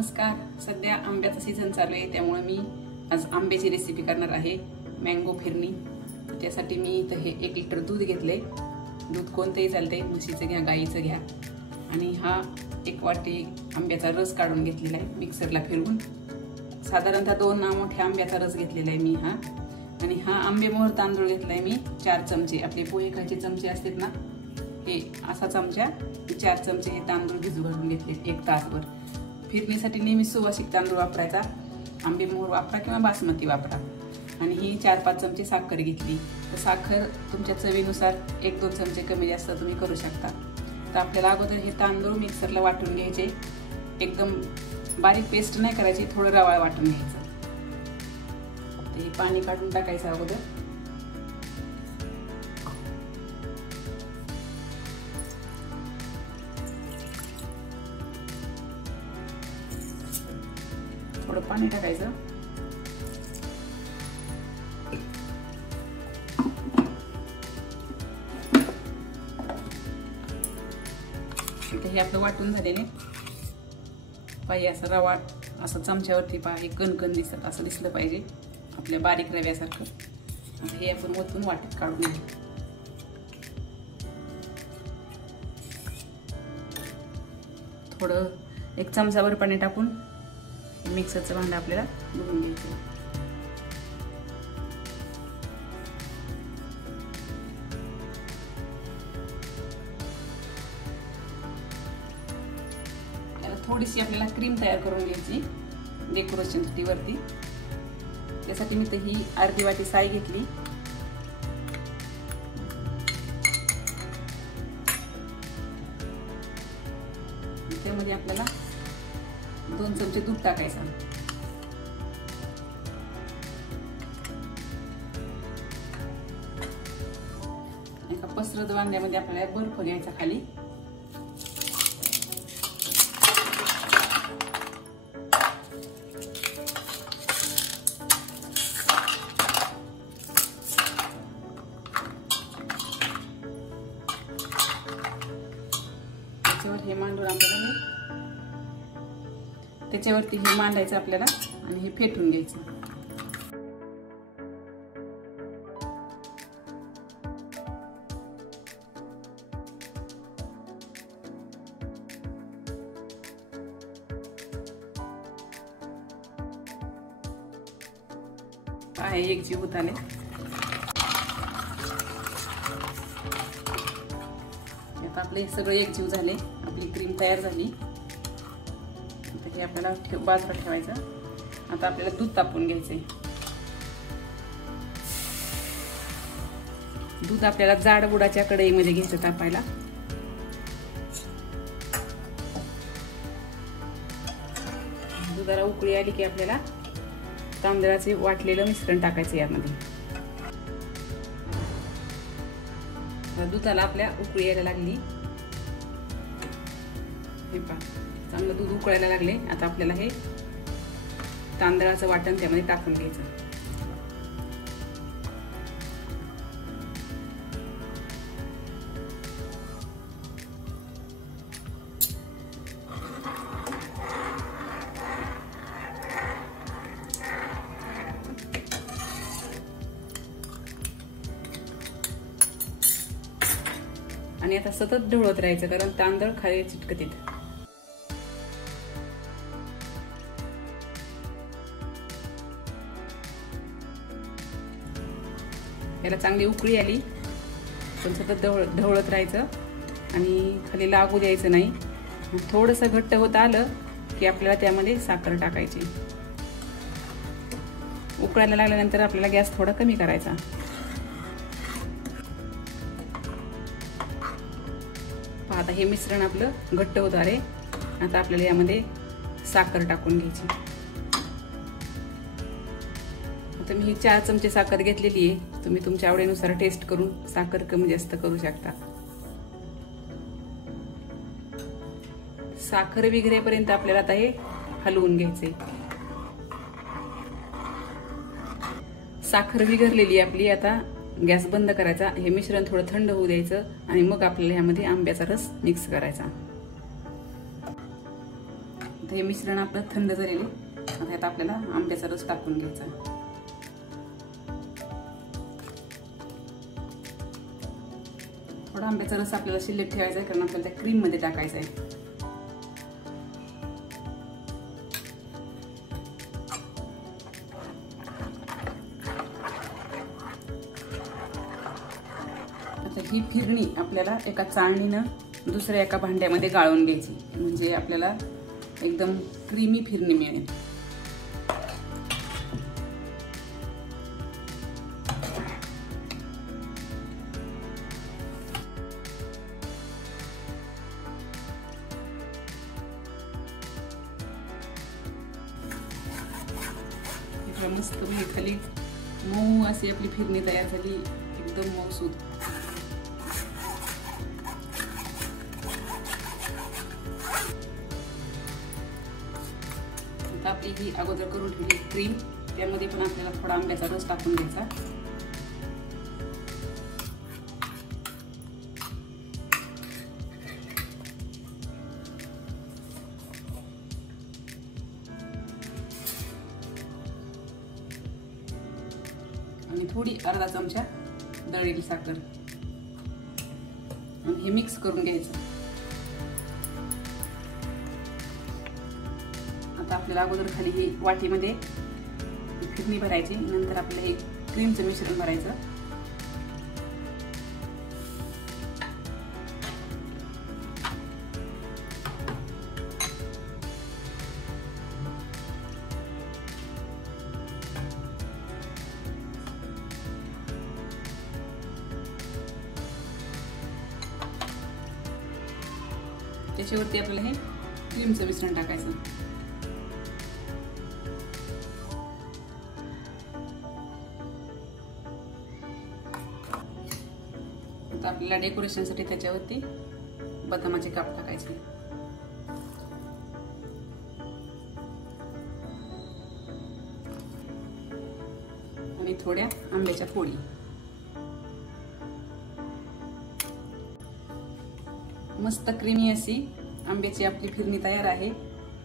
नमस्कार. सध्या आंब्याचा सीझन चालू आहे, त्यामुळे मी आज आंब्याची रेसिपी करणार आहे, मँगो फिरणी. त्यासाठी मी इथं हे 1 लिटर दूध घेतले. दूध कोणतेही चालते, म्हशीचं घ्या, गाईचं घ्या. आणि हा 1 वाटी आंब्याचा रस काढून घेतलेला आहे, मिक्सरला फिरवून. साधारणतः 2 मोठ्या आंब्याचा रस घेतलेला आहे मी हा. आणि हा आंबेमोहर तांदूळ घेतलाय मी 4 चमचे. आपले पोहे खायचे चमचे असतात ना, हे असा चमचा 4 चमचे हे तांदूळ भिजू घालून घेतले 1 तासभर. फिरणीसाठी नेहमी सुवासिक तांदूळ वापरायचा, आंबेमोहर वापरा किंवा बासमती वापरा. आणि ही 4-5 चमचे साखर घेतली. तर साखर तुमच्या चवीनुसार 1-2 चमचे कमी जास्त तुम्ही करू शकता. तर आपल्याला अगोदर हे तांदूळ मिक्सरला वाटून घ्यायचे. एकदम बारीक पेस्ट नाही करायची, थोडं रवाळ वाटून घ्यायचं. हे पाणी काढून टाकायचं अगोदर. थोडं पाणी टाकायचं. हे आपलं वाटून झालेले पाहिजे, असं रवा असं चमच्यावरती पाहिजे, कणकण दिसत असं दिसलं पाहिजे आपल्या बारीक रव्यासारखं. हे आपण ओतून वाटीत काढून घेऊ. थोडं 1 चमचाभर पाणी टाकून मिक्सरचं भांडं आपल्याला धुवून घ्यायचं. त्याला थोडीशी आपल्याला क्रीम तयार करून घ्यायची डेकोरेशनसाठी वरती. त्यासाठी मी तर ही अर्धी वाटी साई घेतली. त्यामध्ये आपल्याला 2 चमचे दूध टाकायचं. एका पसरट वांग्यामध्ये आपल्याला बर्फ घ्यायचा खाली. हे मांडून आपल्याला त्याच्यावरती हे मांडायचं आपल्याला आणि हे फेटून घ्यायचं. आहे एकजीव होत आले. आता आपले सगळे एकजीव झाले, आपली क्रीम तयार झाली. हे आपल्याला बाजूला ठेवायचं. आता आपल्याला दूध तापवून घ्यायचंय. दूध आपल्याला जाड बुडाच्या कढईमध्ये घ्यायचं तापायला. दुधाला उकळी आली की आपल्याला तांदळाचे वाटलेलं मिश्रण टाकायचं यामध्ये. दुधाला आपल्या उकळी यायला लागली. हे पहा, चांगलं दूध उकळायला लागले. आता आपल्याला हे तांदळाचं वाटण त्यामध्ये टाकून घ्यायचं. आणि आता सतत ढवळत राहायचं, कारण तांदळ खाली चिटकतील. याला चांगली उकळी आली, पण सतत ढवळत राहायचं आणि खाली लागू द्यायचं नाही. थोडंसं घट्ट होत आलं की आपल्याला त्यामध्ये साखर टाकायची. उकळायला लागल्यानंतर आपल्याला गॅस थोडा कमी करायचा. आता हे मिश्रण आपलं घट्ट होत आले. आता आपल्याला यामध्ये साखर टाकून घ्यायची. आता मी ही 4 चमचे साखर घेतलेली आहे. तुम्ही तुमच्या आवडीनुसार टेस्ट करून साखर कमी जास्त करू शकता. साखर विघरेपर्यंत आपल्याला आता हे हलवून घ्यायचे. साखर विघरलेली आपली. आता गॅस बंद करायचा. हे मिश्रण थोडं थंड होऊ द्यायचं आणि मग आपल्याला ह्यामध्ये आंब्याचा रस मिक्स करायचा. आता हे मिश्रण आपलं थंड झालेलं आहे. आता ह्यात आपल्याला आंब्याचा रस टाकून घ्यायचा. थोडा आंब्याचा रस आपल्याला शिल्लक ठेवायचा आहे, कारण आपल्याला त्या क्रीम मध्ये टाकायचा आहे. आता ही फिरणी आपल्याला एका चाळणीनं दुसऱ्या एका भांड्यामध्ये गाळून घ्यायची, म्हणजे आपल्याला एकदम क्रीमी फिरणी मिळेल. मस्त खाली मऊ अशी आपली फिरणी तयार झाली, एकदम मऊसूद. आता आपली ही अगोदर करून ठेवली क्रीम, त्यामध्ये पण आपल्याला थोडा आंब्याचा रस टाकून घ्यायचा. आणि थोडी अर्धा चमचा दळलेली साखर आणि हे मिक्स करून घ्यायचं. आता आपल्याला अगोदर खाली ही वाटीमध्ये फिरणी भरायची, नंतर आपल्याला हे क्रीमचं मिश्रण भरायचं. त्याच्यावरती आपल्याला हे क्रीमचं मिश्रण टाकायचं. आता आपल्याला डेकोरेशनसाठी त्याच्यावरती बदामाचे काप टाकायचे. आणि थोड्या आंब्याच्या फोडी. मस्त क्रीमी अशी आंब्याची आपली फिरणी तयार आहे.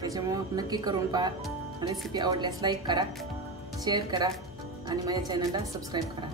त्याच्यामुळे नक्की करून पहा. रेसिपी आवडल्यास लाईक करा, शेअर करा आणि माझ्या चॅनलला सबस्क्राईब करा.